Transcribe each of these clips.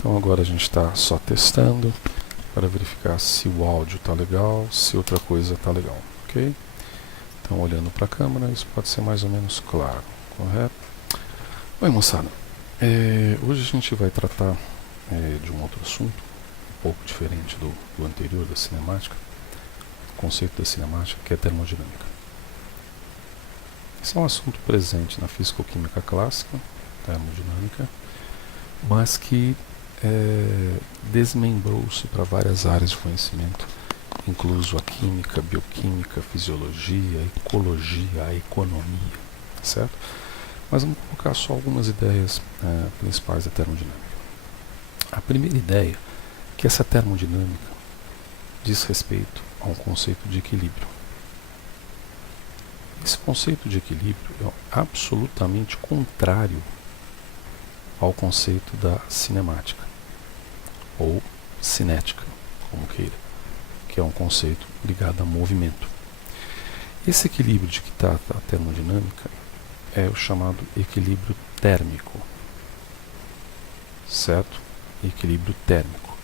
Então agora a gente está só testando para verificar se o áudio está legal, se outra coisa está legal, ok? Então olhando para a câmera, isso pode ser mais ou menos claro, correto? Oi moçada, hoje a gente vai tratar de um outro assunto, um pouco diferente do anterior, da cinemática, o conceito da cinemática, que é a termodinâmica. Esse é um assunto presente na físico-química clássica, termodinâmica, mas que desmembrou-se para várias áreas de conhecimento, incluso a química, a bioquímica, a fisiologia, a ecologia, a economia, certo? Mas vamos colocar só algumas ideias principais da termodinâmica. A primeira ideia é que essa termodinâmica diz respeito a um conceito de equilíbrio. Esse conceito de equilíbrio é absolutamente contrário ao conceito da cinemática, ou cinética, como queira, que é um conceito ligado a movimento. Esse equilíbrio de que trata a termodinâmica é o chamado equilíbrio térmico, certo? Equilíbrio térmico.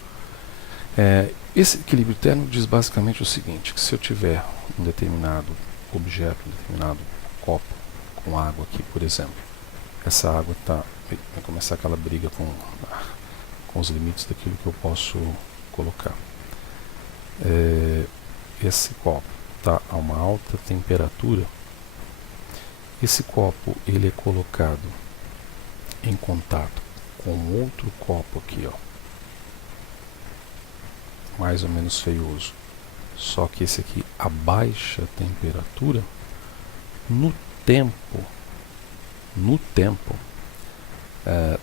Esse equilíbrio térmico diz basicamente o seguinte, que se eu tiver um determinado objeto, um determinado copo com água aqui, por exemplo, essa água vai começar aquela briga com os limites daquilo que eu posso colocar. Esse copo está a uma alta temperatura. Esse copo ele é colocado em contato com outro copo aqui, ó, mais ou menos feioso. Só que esse aqui a baixa temperatura, no tempo,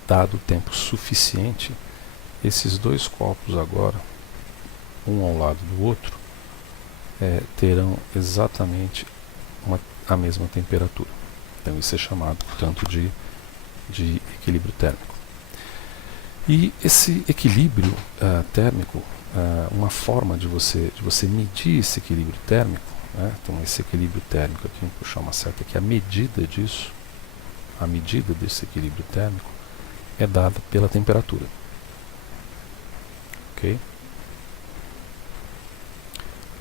dado o tempo suficiente, esses dois copos agora, um ao lado do outro, terão exatamente a mesma temperatura. Então isso é chamado, portanto, de equilíbrio térmico. E esse equilíbrio térmico, uma forma de você medir esse equilíbrio térmico, então esse equilíbrio térmico aqui, vou puxar uma seta aqui, a medida desse equilíbrio térmico é dada pela temperatura. Ok?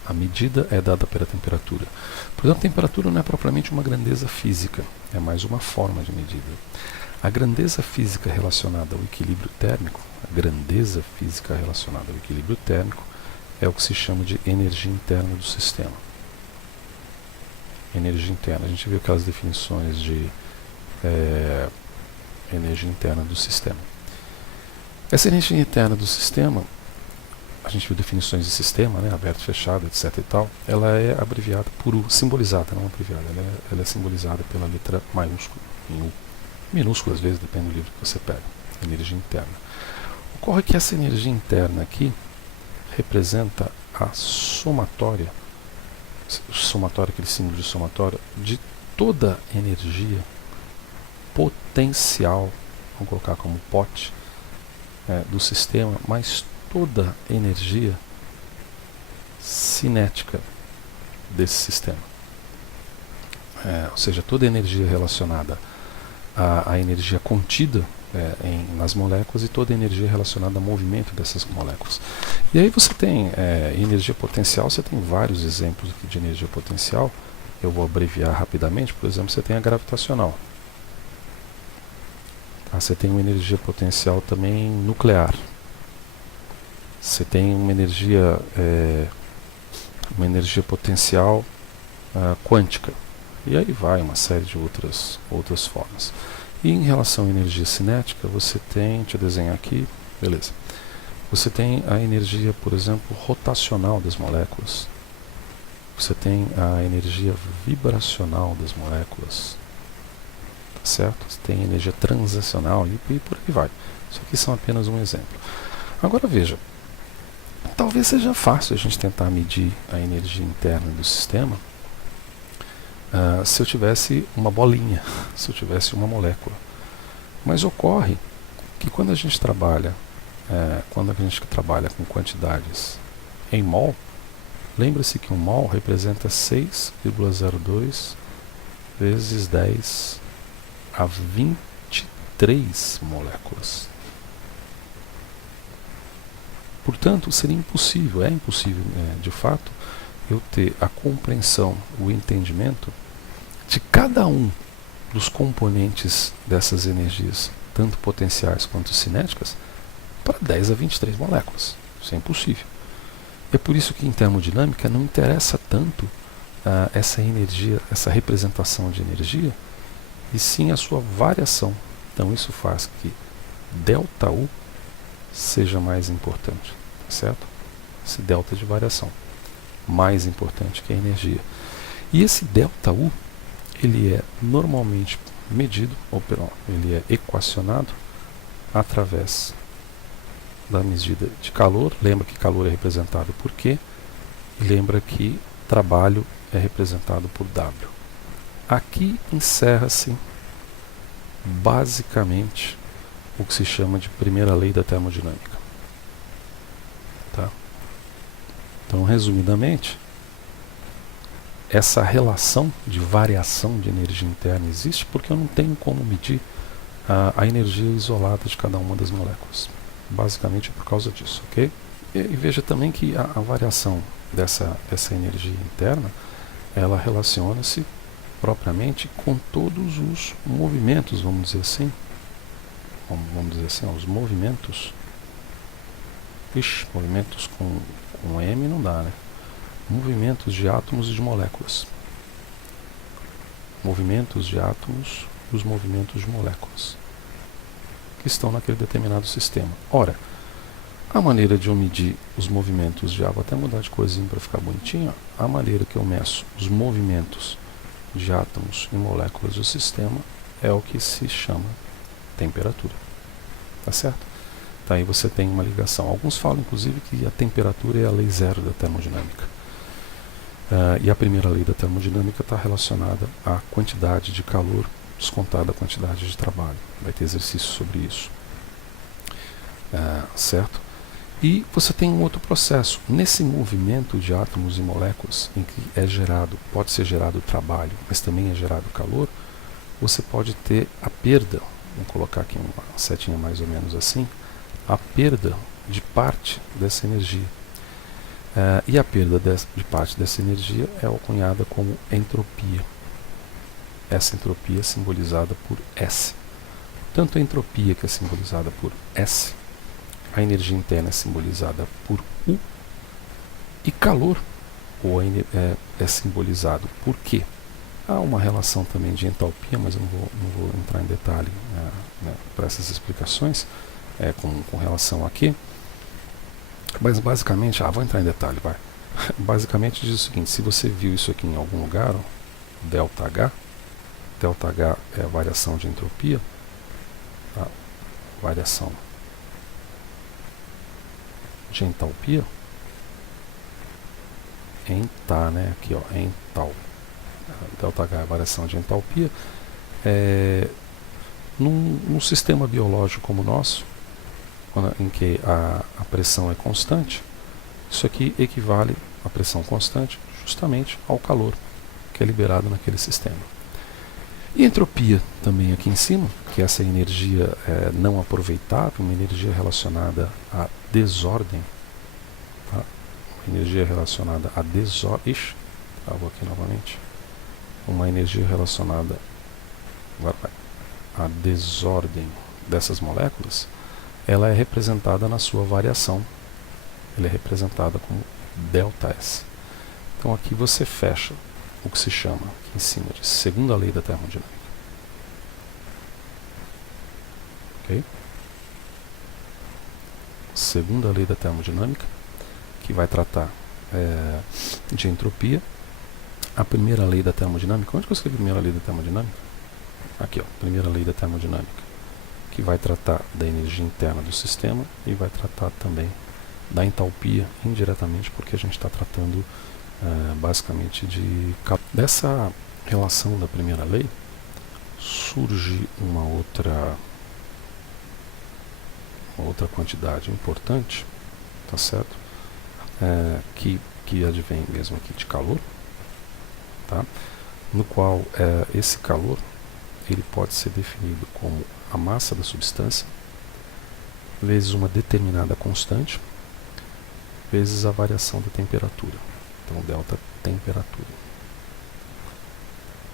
A medida é dada pela temperatura. Portanto, a temperatura não é propriamente uma grandeza física, é mais uma forma de medida. A grandeza física relacionada ao equilíbrio térmico, é o que se chama de energia interna do sistema. Energia interna, a gente viu aquelas definições de energia interna do sistema. Essa energia interna do sistema, a gente viu definições de sistema, aberto, fechado, etc. e tal, ela é abreviada por U, simbolizada, não abreviada, ela é simbolizada pela letra maiúscula, em U. Minúscula às vezes, depende do livro que você pega, energia interna. Ocorre que essa energia interna aqui representa a somatória, aquele símbolo de somatória, de toda energia potencial, vamos colocar como pote, do sistema, mas toda energia cinética desse sistema. Ou seja, toda energia relacionada à energia contida nas moléculas e toda energia relacionada ao movimento dessas moléculas. E aí você tem energia potencial, você tem vários exemplos aqui de energia potencial, eu vou abreviar rapidamente. Por exemplo, você tem a gravitacional. Você tem uma energia potencial também nuclear. Você tem uma energia potencial quântica. E aí vai uma série de outras formas. E em relação à energia cinética, você tem, deixa eu desenhar aqui, beleza. Você tem a energia, por exemplo, rotacional das moléculas. Você tem a energia vibracional das moléculas. Tá certo? Você tem energia transacional e por aí vai. Isso aqui são apenas um exemplo. Agora veja, talvez seja fácil a gente tentar medir a energia interna do sistema se eu tivesse uma bolinha, se eu tivesse uma molécula. Mas ocorre que quando a gente trabalha com quantidades em mol, lembre-se que um mol representa 6,02 vezes 10 a 23 moléculas. Portanto, seria impossível, é impossível, de fato, eu ter a compreensão, o entendimento de cada um dos componentes dessas energias, tanto potenciais quanto cinéticas, para 10 a 23 moléculas. Isso é impossível. É por isso que em termodinâmica não interessa tanto essa energia, essa representação de energia, e sim a sua variação. Então isso faz que ΔU seja mais importante, certo? Esse delta de variação, mais importante que a energia. E esse ΔU, ele é normalmente medido, ele é equacionado através da medida de calor. Lembra que calor é representado por Q, e lembra que trabalho é representado por W. Aqui encerra-se basicamente o que se chama de primeira lei da termodinâmica. Tá? Então, resumidamente, essa relação de variação de energia interna existe porque eu não tenho como medir a energia isolada de cada uma das moléculas. Basicamente é por causa disso, ok? E veja também que a variação dessa energia interna, ela relaciona-se propriamente com todos os movimentos, vamos dizer assim, os movimentos. Movimentos com M não dá, né? Movimentos de átomos e de moléculas. Movimentos de átomos e os movimentos de moléculas que estão naquele determinado sistema. Ora, a maneira de eu medir os movimentos de água, até mudar de coisinha para ficar bonitinho, a maneira que eu meço os movimentos de átomos e moléculas do sistema é o que se chama temperatura. Tá certo? Tá, aí você tem uma ligação. Alguns falam, inclusive, que a temperatura é a lei zero da termodinâmica. E a primeira lei da termodinâmica está relacionada à quantidade de calor descontada a quantidade de trabalho. Vai ter exercício sobre isso. Certo? E você tem um outro processo. Nesse movimento de átomos e moléculas, em que pode ser gerado trabalho, mas também é gerado calor, você pode ter a perda, vamos colocar aqui uma setinha mais ou menos assim, a perda de parte dessa energia. E a perda de parte dessa energia é alcunhada como entropia. Essa entropia é simbolizada por S. Tanto a entropia, que é simbolizada por S, a energia interna é simbolizada por U, e calor é simbolizado por Q. Há uma relação também de entalpia, mas eu não vou entrar em detalhe para essas explicações com relação a Q. Mas basicamente, vou entrar em detalhe, vai. Basicamente diz o seguinte: se você viu isso aqui em algum lugar, ΔH é a variação de entropia, tá? Variação de entalpia, né? Aqui, ental. ΔH é a variação de entalpia. Num sistema biológico como o nosso, em que a pressão é constante, isso aqui equivale à pressão constante justamente ao calor que é liberado naquele sistema. E entropia também aqui em cima, que é essa energia não aproveitável, uma energia relacionada à desordem, tá? Uma energia relacionada à desordem. Vou aqui novamente. Uma energia relacionada à desordem dessas moléculas, ela é representada na sua variação. Ela é representada como ΔS. Então aqui você fecha o que se chama aqui em cima de segunda lei da termodinâmica. Ok? Segunda lei da termodinâmica, que vai tratar de entropia. A primeira lei da termodinâmica, onde que eu escrevi a primeira lei da termodinâmica? Aqui, primeira lei da termodinâmica, que vai tratar da energia interna do sistema e vai tratar também da entalpia indiretamente, porque a gente está tratando basicamente dessa relação da primeira lei. Surge uma outra quantidade importante, tá certo? Que advém mesmo aqui de calor, tá? No qual esse calor ele pode ser definido como a massa da substância vezes uma determinada constante, vezes a variação da temperatura. Então, delta temperatura.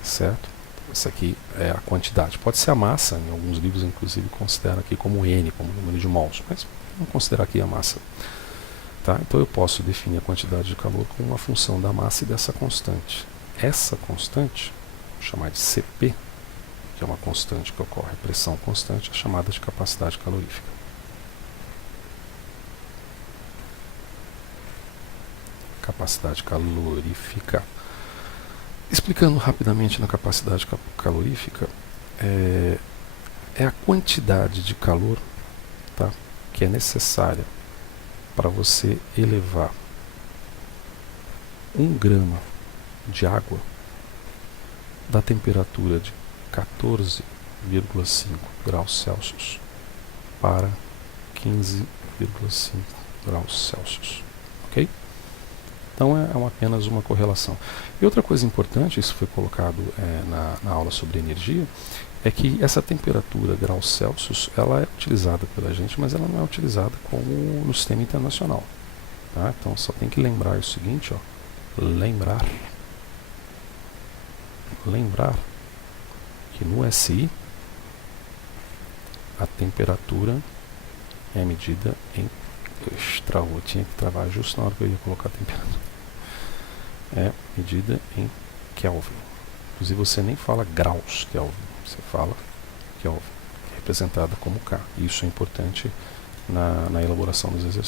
Certo? Essa aqui é a quantidade. Pode ser a massa, em alguns livros, inclusive, considera aqui como N, como número de mols, mas vamos considerar aqui a massa. Tá? Então, eu posso definir a quantidade de calor com uma função da massa e dessa constante. Essa constante, vou chamar de Cp, que é uma constante que ocorre, pressão constante, é chamada de capacidade calorífica. Capacidade calorífica. Explicando rapidamente na capacidade calorífica, é a quantidade de calor, tá, que é necessária para você elevar 1 grama de água da temperatura de 14,5 graus Celsius para 15,5 graus Celsius. Ok? Então é apenas uma correlação. E outra coisa importante, isso foi colocado na aula sobre energia, é que essa temperatura graus Celsius ela é utilizada pela gente, mas ela não é utilizada como no sistema internacional. Tá? Então só tem que lembrar o seguinte, ó, lembrar que no SI a temperatura é medida em... Travou, tinha que travar justo na hora que eu ia colocar a temperatura. É medida em Kelvin. Inclusive você nem fala graus Kelvin, você fala Kelvin, que é representada como K. Isso é importante na elaboração dos exercícios.